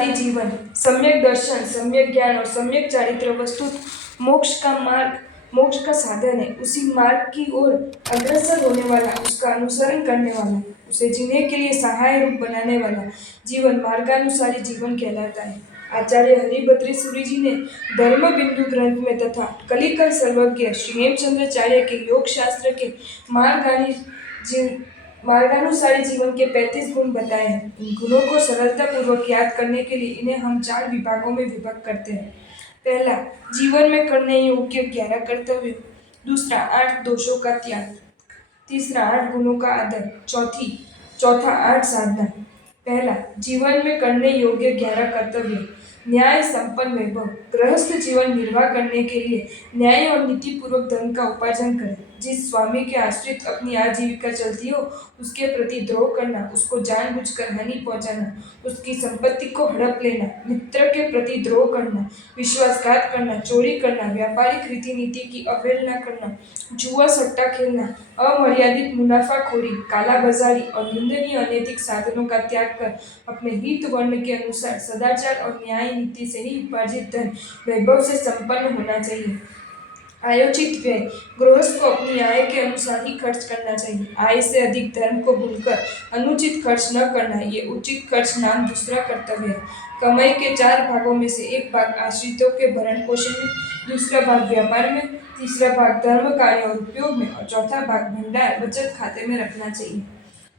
अनुसारी जीवन, सम्यक दर्शन, सम्यक ज्ञान और सम्यक चारित्र वस्तु मोक्ष का साधन है। उसी मार्ग की ओर अग्रसर होने वाला, उसका अनुसरण करने वाला, उसे जीने के लिए सहाय रूप बनाने वाला जीवन मार्गानुसारी जीवन कहलाता है। आचार्य हरिभद्रेश्वरी जी ने धर्म बिंदु ग्रंथ में तथा कलिकल सर्वज्ञ श्री हेमचंद्राचार्य के योग शास्त्र के मार्गानुसारी जीवन के 35 गुण बताए हैं। इन गुणों को सरलता पूर्वक याद करने के लिए इन्हें हम 4 विभागों में विभक्त करते हैं। पहला, जीवन में करने योग्य 11 कर्तव्य। दूसरा, 8 दोषों का त्याग। तीसरा, 8 गुणों का आदर। चौथा 8 साधना। पहला, जीवन में करने योग्य 11 कर्तव्य। न्याय संपन्न वैभव। गृहस्थ जीवन निर्वाह करने के लिए न्याय और नीति पूर्वक धन का उपार्जन करें। जिस स्वामी के आश्रित अपनी आजीविका चलती हो उसके प्रति द्रोह करना, उसको जानबूझकर हानि पहुंचाना, उसकी संपत्ति को हड़प लेना, मित्र के प्रति द्रोह करना, विश्वासघात करना, चोरी करना, व्यापारिक रीति नीति की अवहेलना करना, जुआ सट्टा खेलना, अमर्यादित मुनाफाखोरी, कालाबाजारी और निंदनीय अनैतिक साधनों का त्याग कर अपने हित वर्ण के अनुसार सदाचार और न्याय नीति से ही उपार्जित धन वैभव से संपन्न होना चाहिए। आयोचित व्यय। गृहस्थ को अपनी आय के अनुसार ही खर्च करना चाहिए। आय से अधिक धर्म को भूलकर अनुचित खर्च न करना, ये उचित खर्च नाम दूसरा कर्तव्य है। कमाई के 4 भागों में से एक भाग आश्रितों के भरण पोषण में, दूसरा भाग व्यापार में, तीसरा भाग धर्म कार्य और उपयोग में और चौथा भाग भंडार बचत खाते में रखना चाहिए।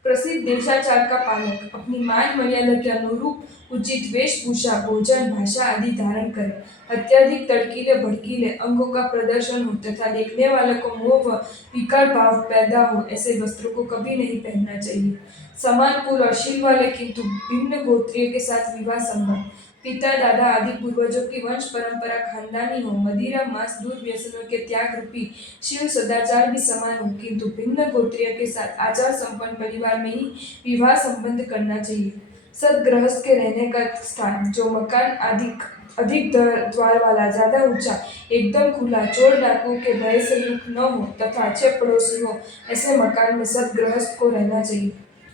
प्रसिद्ध देशाचार का पालक अपनी मान मर्यादा के अनुरूप उचित वेशभूषा, भोजन, भाषा आदि धारण करे। अत्यधिक तड़कीले भड़कीले अंगों का प्रदर्शन हो तथा देखने वाले को मोह व विकार भाव पैदा हो, ऐसे वस्त्रों को कभी नहीं पहनना चाहिए। समान कुल और शील वाले किंतु भिन्न गोत्रीय के साथ विवाह संबंध। पिता, दादा आदि पूर्वजों की वंश परंपरा खानदानी हो। मदिरा, मांस, दूध, व्यसनों के त्याग रूपी शील सदाचार भी समान हो, किंतु भिन्न गोत्रीय के साथ आचार संपन्न परिवार में ही विवाह संबंध करना चाहिए। सदगृहस्थ के रहने का स्थान, जो मकान अधिक द्वार वाला, ज्यादा ऊंचा, एकदम खुला, चोर डाकुओं के भय से मुक्त न हो तथा अच्छे पड़ोसी हो, ऐसे मकान में सदगृहस्थ को रहना चाहिए।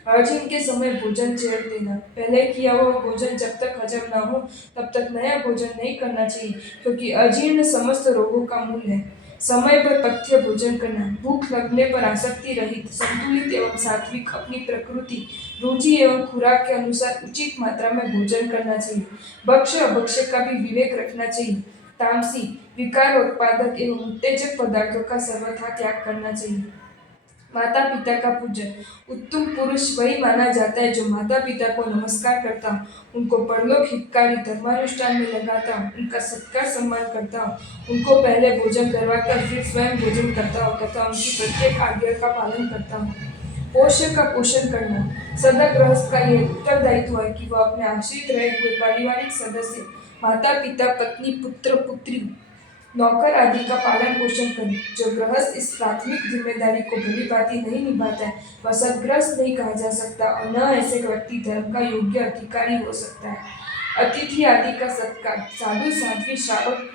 अजीर्ण के समय भोजन छेड़ देना। पहले किया हुआ भोजन जब तक हजम न हो तब तक नया भोजन नहीं करना चाहिए, क्योंकि अजीर्ण समस्त रोगों का मूल है। समय पर पथ्य भोजन करना। भूख लगने पर आसक्ति रहित, संतुलित एवं सात्विक, अपनी प्रकृति, रुचि एवं खुराक के अनुसार उचित मात्रा में भोजन करना चाहिए। भक्ष्य अभक्ष्य का भी विवेक रखना चाहिए। तामसी, विकार उत्पादक एवं उत्तेजक पदार्थों का सर्वथा त्याग करना चाहिए। माता पिता का पूजन। उत्तम पुरुष वही माना जाता है जो माता पिता को नमस्कार करता हो, उनको परलोक हितकारी धर्मानुष्ठान में लगाता हो, उनका सत्कार सम्मान करता हो, उनको पहले भोजन करवाकर फिर स्वयं भोजन करता हो तथा उनकी प्रत्येक आज्ञा का पालन करता हो। पोष्य का पोषण करना। सदा गृहस्थ का यह उत्तरदायित्व है कि वह अपने आश्रित रहे हुए पारिवारिक सदस्य, माता पिता, पत्नी, पुत्र पुत्री, नौकर आदि का पालन पोषण करें। जो गृहस्थ इस प्राथमिक जिम्मेदारी को भली भांति नहीं निभाता है वह सदगृहस्थ नहीं कहा जा सकता और न ऐसे व्यक्ति धर्म का योग्य अधिकारी हो सकता है। अतिथि आदि का सत्कार। साधु, साध्वी, श्रावक,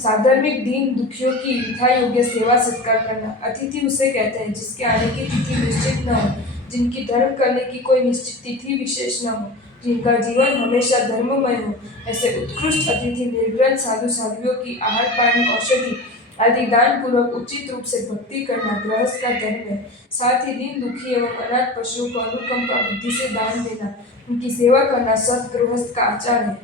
साधर्मिक, दीन दुखियों की यथा योग्य सेवा सत्कार करना। अतिथि उसे कहते हैं जिसके आने की तिथि निश्चित न हो, जिनकी धर्म करने की कोई निश्चित तिथि विशेष न हो, जिनका जीवन हमेशा धर्ममय हो, ऐसे उत्कृष्ट अतिथि निर्ग्रंथ साधु साध्वियों की आहार पानी औषधि आदि दान पूर्वक उचित रूप से भक्ति करना गृहस्थ का धर्म है। साथ ही दीन दुखी एवं अनाथ पशुओं को अनुकंपा बुद्धि से दान देना, उनकी सेवा करना सदगृहस्थ का आचार है।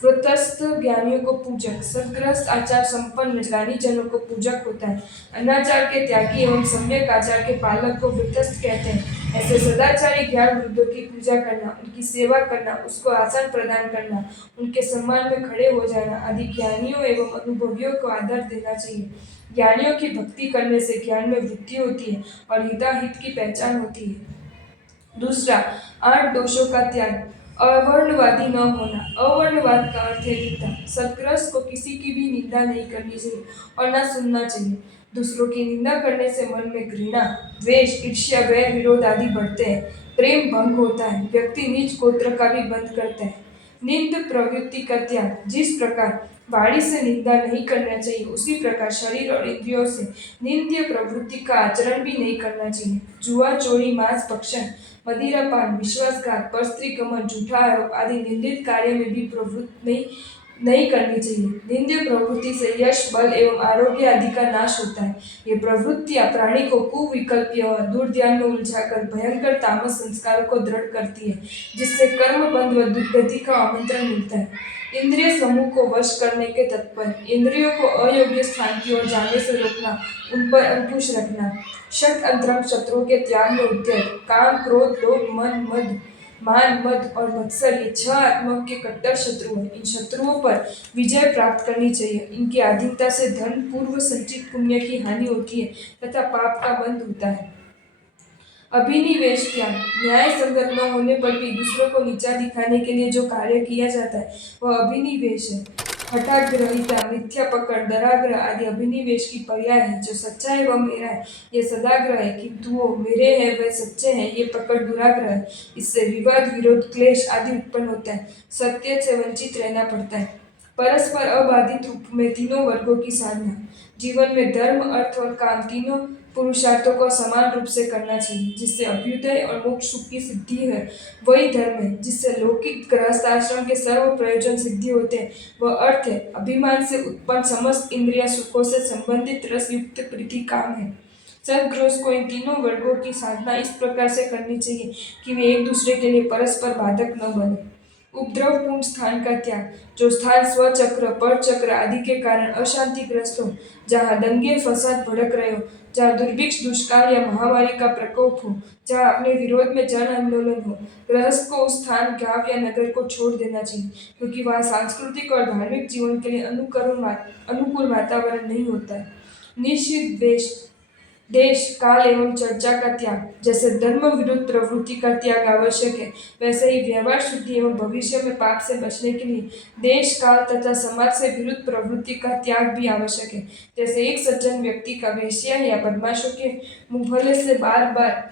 व्रतस्थ ज्ञानियों को पूजक। सदगृहस्थ आचार संपन्न ज्ञानी जनों को पूजक होता है। अनाचार के त्यागी एवं सम्यक आचार के पालक को व्रतस्थ कहते हैं। ऐसे सदाचारी ज्ञान वृद्धों की पूजा करना, उनकी सेवा करना, उसको आसन प्रदान करना, उनके सम्मान में खड़े हो जाना आदि ज्ञानियों एवं अनुभवियों को आदर देना चाहिए। ज्ञानियों की भक्ति करने से ज्ञान में वृद्धि होती है और हिताहित की पहचान होती है। दूसरा, 8 दोषों का त्याग। अवर्णवादी न होना। अवर्णवाद का अर्थ है निंदा। सदगृहस्थ को किसी की भी निंदा नहीं करनी चाहिए और न सुनना चाहिए। दूसरों की निंदा करने से मन में घृणा, द्वेष, ईर्ष्या, वैर, विरोध आदि बढ़ते हैं। प्रेम भंग होता है। व्यक्ति नीच गोत्र का भी बंध करता है। निंद प्रवृत्ति का त्याग। जिस प्रकार वाणी से निंदा नहीं करना चाहिए उसी प्रकार शरीर और इंद्रियों से निंद्य प्रवृत्ति का आचरण भी नहीं करना चाहिए। जुआ, चोरी, मांस भक्षण, मदिरापान, विश्वासघात, परस्त्री गमन, झूठा आरोप आदि निंदित कार्य में भी प्रवृत्त नहीं करनी चाहिए। निंद्य प्रवृत्ति से यश, बल एवं आरोग्य आदि का नाश होता है। ये प्रवृत्तियां प्राणी को कुविकल्पीय और दुर्ध्यान में उलझाकर भयंकर तामस संस्कारों को दृढ़ करती है, जिससे कर्म बंध व दुर्गति का आमंत्रण मिलता है। इंद्रिय समूह को वश करने के तत्पर, इंद्रियों को अयोग्य स्थान की ओर जाने से रोकना, उन पर अंकुश रखना, शक अंतरंग शत्रुओं के त्याग में उद्यत, काम, क्रोध, लोभ, मान, मद और मत्सर ये 6 आत्माओं के कट्टर शत्रु हैं। इन शत्रुओं पर विजय प्राप्त करनी चाहिए। इनकी अधीनता से धन, पूर्व संचित पुण्य की हानि होती है तथा पाप का बंध होता है। अभिनिवेश त्याग, न्याय संगत न होने पर भी दूसरों को नीचा दिखाने के लिए जो कार्य किया जाता है वह अभिनिवेश है। हठाग्रहिता, मिथ्या पकड़, दराग्रह आदि अभिनिवेश की पर्याय है। जो सच्चा है वह मेरा है, ये सदाग्रह है, किंतु वो मेरे हैं वह सच्चे हैं, ये पकड़ दुराग्रह है। इससे विवाद, विरोध, क्लेश आदि उत्पन्न होता है। सत्य से वंचित रहना पड़ता है। परस्पर अबाधित रूप में तीनों वर्गों की साधना, जीवन में धर्म, अर्थ और काम तीनों पुरुषार्थों को समान रूप से करना चाहिए। जिससे अभ्युदय और मोक्ष सुख की सिद्धि है वही धर्म है। जिससे लौकिक गृहस्थ आश्रम के सर्व प्रयोजन सिद्धि होते हैं वह अर्थ है। अभिमान से उत्पन्न समस्त इंद्रिय सुखों से संबंधित रस युक्त प्रीति काम है। सद्गृहस्थ को इन तीनों वर्गों की साधना इस प्रकार से करनी चाहिए कि वे एक दूसरे के लिए परस्पर बाधक न बने। उपद्रवपूर्ण स्थान का त्याग, जो स्थान स्वचक्र, परचक्र आदि के कारण अशांतिग्रस्त हो, जहाँ दंगे फसाद भड़क रहे हो, जहाँ दुर्भिक्ष, दुष्काल या महामारी का प्रकोप हो, जहाँ अपने विरोध में जन आंदोलन हो, गृहस्थ को उस स्थान, गांव या नगर को छोड़ देना चाहिए, क्योंकि वहाँ सांस्कृतिक और धार्मिक जीवन के लिए अनुकूल वातावरण नहीं होता है। निषिद्ध द्वेष, देश, काल एवं चर्चा का त्याग, जैसे धर्म विरुद्ध प्रवृत्ति का त्याग आवश्यक है, वैसे ही व्यवहार शुद्धि एवं भविष्य में पाप से बचने के लिए देश, काल तथा समाज से विरुद्ध प्रवृत्ति का त्याग भी आवश्यक है। जैसे एक सज्जन व्यक्ति का वेश्या या बदमाशों के मुंहले से बार बार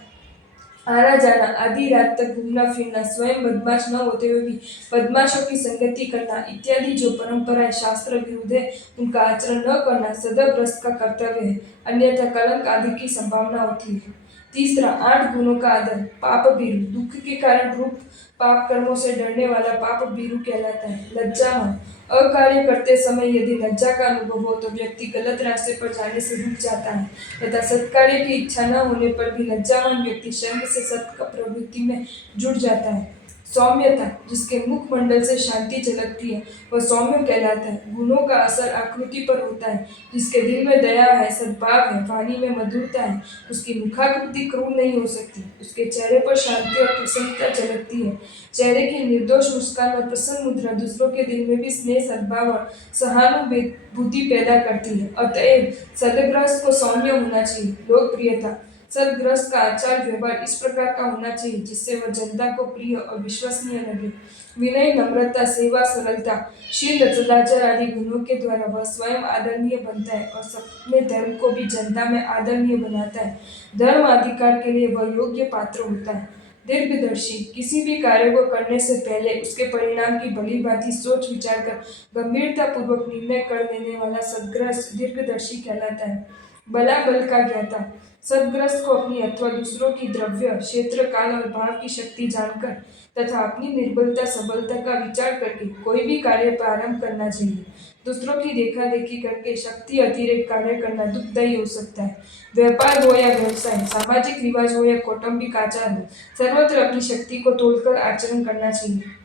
आना जाना, आधी रात तक घूमना फिरना, स्वयं बदमाश न होते हुए भी बदमाशों की संगति करना इत्यादि जो परंपराएं शास्त्र विरुद्ध है उनका आचरण न करना सदगृहस्थ का कर्तव्य है, अन्यथा कलंक आदि की संभावना होती है। तीसरा, 8 गुणों का आदर। पाप भीरु, दुख के कारण रूप पाप कर्मों से डरने वाला पाप भीरु कहलाता है। लज्जावान, अकार्य करते समय यदि लज्जा का अनुभव हो तो व्यक्ति गलत रास्ते पर जाने से रुक जाता है तथा सत्कार्य की इच्छा न होने पर भी लज्जावान व्यक्ति शर्म से सत्क प्रवृत्ति में जुड़ जाता है। सौम्यता, जिसके मुख मंडल से शांति झलकती है वह सौम्य कहलाता है। गुणों का असर आकृति पर होता है। जिसके दिल में दया है, सद्भाव है, वाणी में मधुरता है, उसकी मुखाकृति क्रूर नहीं हो सकती। उसके चेहरे पर शांति और प्रसन्नता झलकती है। चेहरे की निर्दोष मुस्कान और प्रसन्न मुद्रा दूसरों के दिल में भी स्नेह, सद्भाव और सहानुभूति पैदा करती है। अतएव सद्गृहस्थ को सौम्य होना चाहिए। लोकप्रियता, सद्गृहस्थ का आचार व्यवहार इस प्रकार का होना चाहिए जिससे वह जनता को प्रिय और विश्वसनीय लगे। विनय, नम्रता, सेवा, सरलता, शील, सदाचार आदि गुणों के द्वारा वह स्वयं आदरणीय बनता है और अपने धर्म को भी जनता में आदरणीय बनाता है। धर्म अधिकार के लिए वह योग्य पात्र होता है। दीर्घदर्शी, किसी भी कार्य को करने से पहले उसके परिणाम की भली भांति सोच विचार कर गंभीरता पूर्वक निर्णय कर लेने वाला सद्गृहस्थ दीर्घदर्शी कहलाता है। बला बल का ज्ञाता, सद्गृहस्थ को अपनी अथवा दूसरों की द्रव्य, क्षेत्र, काल और भाव की शक्ति जानकर तथा अपनी निर्बलता, सबलता का विचार करके कोई भी कार्य प्रारंभ करना चाहिए। दूसरों की देखा देखी करके शक्ति अतिरेक कार्य करना दुखदायी हो सकता है। व्यापार हो या व्यवसाय, सामाजिक रिवाज हो या कौटुंबिक आचार हो, सर्वत्र अपनी शक्ति को तोड़कर आचरण करना चाहिए।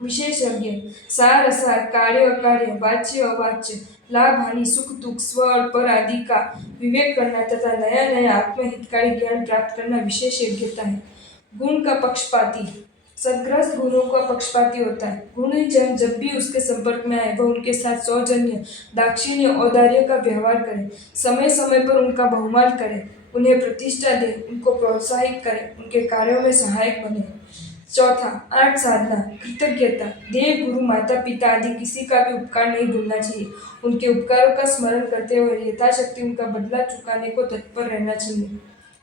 विशेषज्ञ, सार असार, कार्य अकार्य, वाच्य अवाच्य, लाभ हानि, सुख दुख, स्व और पर आदि का विवेक करना तथा नया नया आत्महितकारी ज्ञान प्राप्त करना विशेष योग्यता है। गुण का पक्षपाती, सद्गृहस्थ गुणों का पक्षपाती होता है। गुणी जन जब भी उसके संपर्क में आए वह उनके साथ सौजन्य, दाक्षिण्य, औदार्य का व्यवहार करे, समय समय पर उनका बहुमान करे, उन्हें प्रतिष्ठा दे, उनको प्रोत्साहित करे, उनके कार्यों में सहायक बने। चौथा, 8 साधना। कृतज्ञता, देव, गुरु, माता पिता आदि किसी का भी उपकार नहीं भूलना चाहिए। उनके उपकारों का स्मरण करते हुए यथाशक्ति उनका बदला चुकाने को तत्पर रहना चाहिए।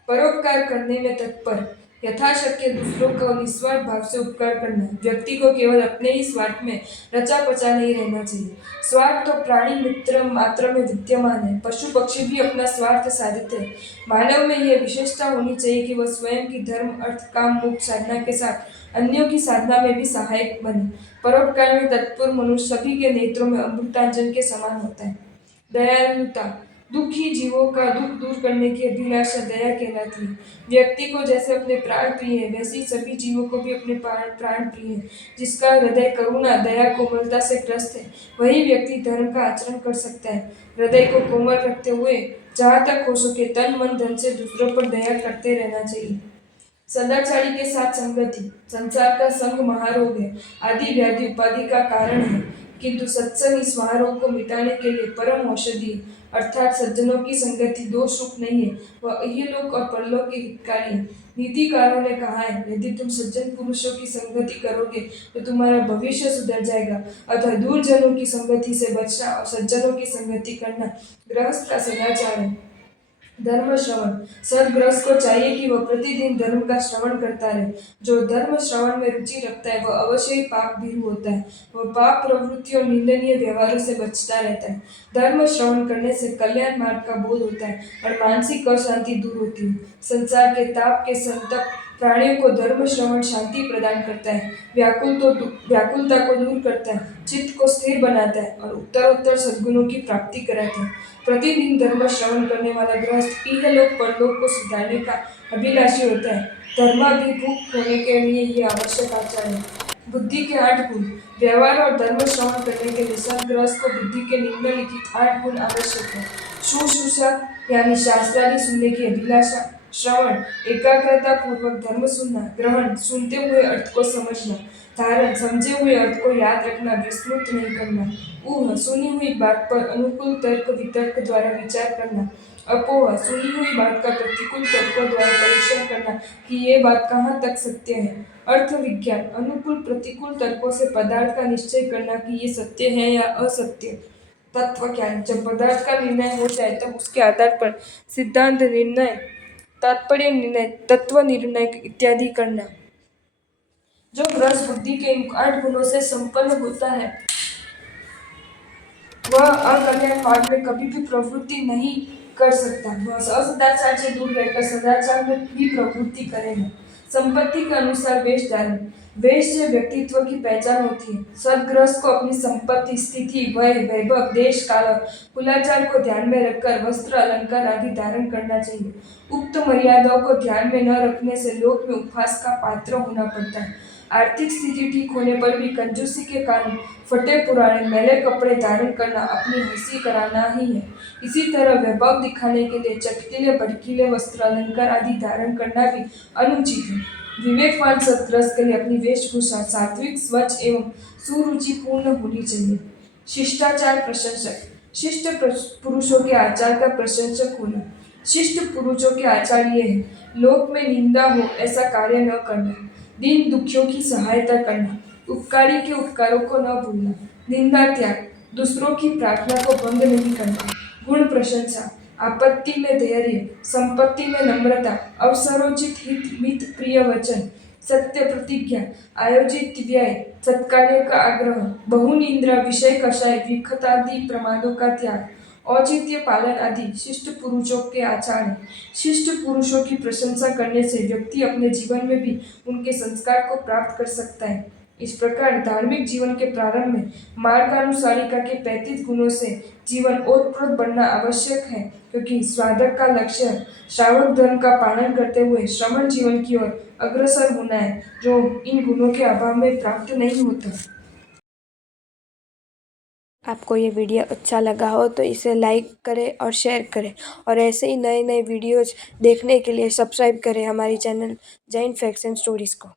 परोपकार करने में तत्पर, यथाशक्य दूसरों को निस्वार्थ भाव से उपकार करना। व्यक्ति को केवल अपने ही स्वार्थ में रचा पचा नहीं रहना चाहिए। स्वार्थ तो प्राणी मित्र मात्र में विद्यमान है, पशु पक्षी भी अपना स्वार्थ साधते हैं। मानव में यह विशेषता होनी चाहिए कि वह स्वयं की धर्म अर्थ काम मोक्ष साधना के साथ अन्यों की साधना में भी सहायक बने। परोपकार में तत्पर मनुष्य सभी के नेत्रों में अमृतांजन के समान होता है। दयालुता दुखी जीवों का दुख दूर करने की अभिलाषा दया कहलाती है। व्यक्ति को जैसे अपने प्राण प्रिय है, वैसे ही सभी जीवों को भी अपने प्राण प्रिय है। जिसका हृदय करुणा दया कोमलता से ग्रस्त है, वही व्यक्ति धर्म का आचरण कर सकता है। हृदय को कोमल रखते हुए जहाँ तक हो सके तन मन धन से दूसरों पर दया करते रहना चाहिए। सदाचारी के साथ संगति संसार का संग महारोग है, आदि व्याधि उपाधि का कारण है, किंतु सत्संग इस महारोग को मिटाने के लिए परम औषधि है। अर्थात सज्जनों की संगति दोष रूप नहीं है, वह इहलोक और परलोक के हितकारी है। नीतिकारों ने कहा है, यदि तुम सज्जन पुरुषों की संगति करोगे तो तुम्हारा भविष्य सुधर जाएगा। अतः दूरजनों की संगति से बचना और सज्जनों की संगति करना गृहस्थ का सदाचार है। धर्म श्रवण सदगृहस्थ को चाहिए कि वह प्रतिदिन धर्म का श्रवण करता रहे। जो धर्म श्रवण में रुचि रखता है वह अवश्य ही पाप भीरु होता है। वह पाप प्रवृत्ति और निंदनीय व्यवहारों से बचता रहता है। धर्म श्रवण करने से कल्याण मार्ग का बोध होता है और मानसिक अशांति दूर होती है। संसार के ताप के संतप्त प्राणियों को धर्म श्रवण शांति प्रदान करता है, व्याकुलता को दूर करता है, चित्त को स्थिर बनाता है और उत्तरोत्तर सद्गुणों की प्राप्ति कराता है। प्रतिदिन धर्म श्रवण करने वाला गृहस्थ इहलोक परलोक को सुधारने का अभिलाषी होता है। धर्माभिमुख होने के लिए ये आवश्यक आचार है। बुद्धि के 8 गुण व्यवहार और धर्म श्रवण करने के लिए सदगृहस्थ को बुद्धि के निम्नलिखित 8 गुण आवश्यक है। शुश्रूषा यानी शास्त्रादि सुनने की अभिलाषा, श्रवण एकाग्रता पूर्वक धर्म सुनना, ग्रहण सुनते हुए अर्थ को समझना, धारण समझे हुए अर्थ को याद रखना, विस्मृत नहीं करना, ऊह सुनी हुई बात पर अनुकूल तर्क वितर्क द्वारा विचार करना, अपोह सुनी हुई बात का प्रतिकूल तर्कों द्वारा परीक्षण करना कि ये बात कहाँ तक सत्य है, अर्थ विज्ञान अनुकूल प्रतिकूल तर्कों से पदार्थ का निश्चय करना कि ये सत्य है या असत्य, तत्व ज्ञान जब पदार्थ का निर्णय हो जाए तब उसके आधार पर सिद्धांत निर्णय, तात्पर्य निर्णय, तत्व निर्णय इत्यादि करना। जो गृहस्थ बुद्धि के इन 8 गुणों से संपन्न होता है वह अकल्याण मार्ग में कभी भी प्रवृत्ति नहीं कर सकता। वह असदाचार से दूर रहकर सदाचार में भी प्रवृत्ति करेगा। संपत्ति के अनुसार वेश धारण वेश से व्यक्तित्व की पहचान होती है। सदगृहस्थ को अपनी संपत्ति, स्थिति, वय, वैभव, देश, काल और कुलाचार को ध्यान में रखकर वस्त्र, अलंकार आदि धारण करना चाहिए। उक्त मर्यादाओं को ध्यान में न रखने से लोक में उपहास का पात्र होना पड़ता है। आर्थिक स्थिति ठीक होने पर भी कंजूसी के कारण फटे पुराने मैले कपड़े धारण करना अपनी हंसी कराना ही है। इसी तरह वैभव दिखाने के लिए चटकीले भड़कीले वस्त्र, अलंकार आदि धारण करना भी अनुचित है। विवेकवान सदगृहस्थ के लिए अपनी वेशभूषा सात्विक, स्वच्छ एवं सुरुचिपूर्ण होनी चाहिए। शिष्टाचार प्रशंसक शिष्ट पुरुषों के आचार का प्रशंसक होना। शिष्ट पुरुषों के आचार ये है, लोक में निंदा हो ऐसा कार्य न करना, दीन दुखियों की सहायता करना, उपकारी के उपकारों को न भूलना, निंदा त्याग, दूसरों की प्रार्थना को भंग नहीं करना, गुण प्रशंसा, आपत्ति में धैर्य, संपत्ति में नम्रता, अवसरोचित हित मित प्रिय वचन, सत्य प्रतिज्ञा, आयोजित व्यय, सत्कार्य का आग्रह, बहुनिंद्रा, विषय कषाय, विखतादि प्रमादों का त्याग, औचित्य पालन आदि शिष्ट पुरुषों के आचार हैं। शिष्ट पुरुषों की प्रशंसा करने से व्यक्ति अपने जीवन में भी उनके संस्कार को प्राप्त कर सकता है। इस प्रकार धार्मिक जीवन के प्रारंभ में मार्गानुसारिका के 35 गुणों से जीवन ओतप्रोत बनना आवश्यक है, क्योंकि साधक का लक्ष्य श्रावक धर्म का पालन करते हुए श्रमण जीवन की ओर अग्रसर होना है, जो इन गुणों के अभाव में प्राप्त नहीं होता। आपको ये वीडियो अच्छा लगा हो तो इसे लाइक करें और शेयर करें, और ऐसे ही नए नए वीडियोज़ देखने के लिए सब्सक्राइब करें हमारी channel Jain facts and stories को।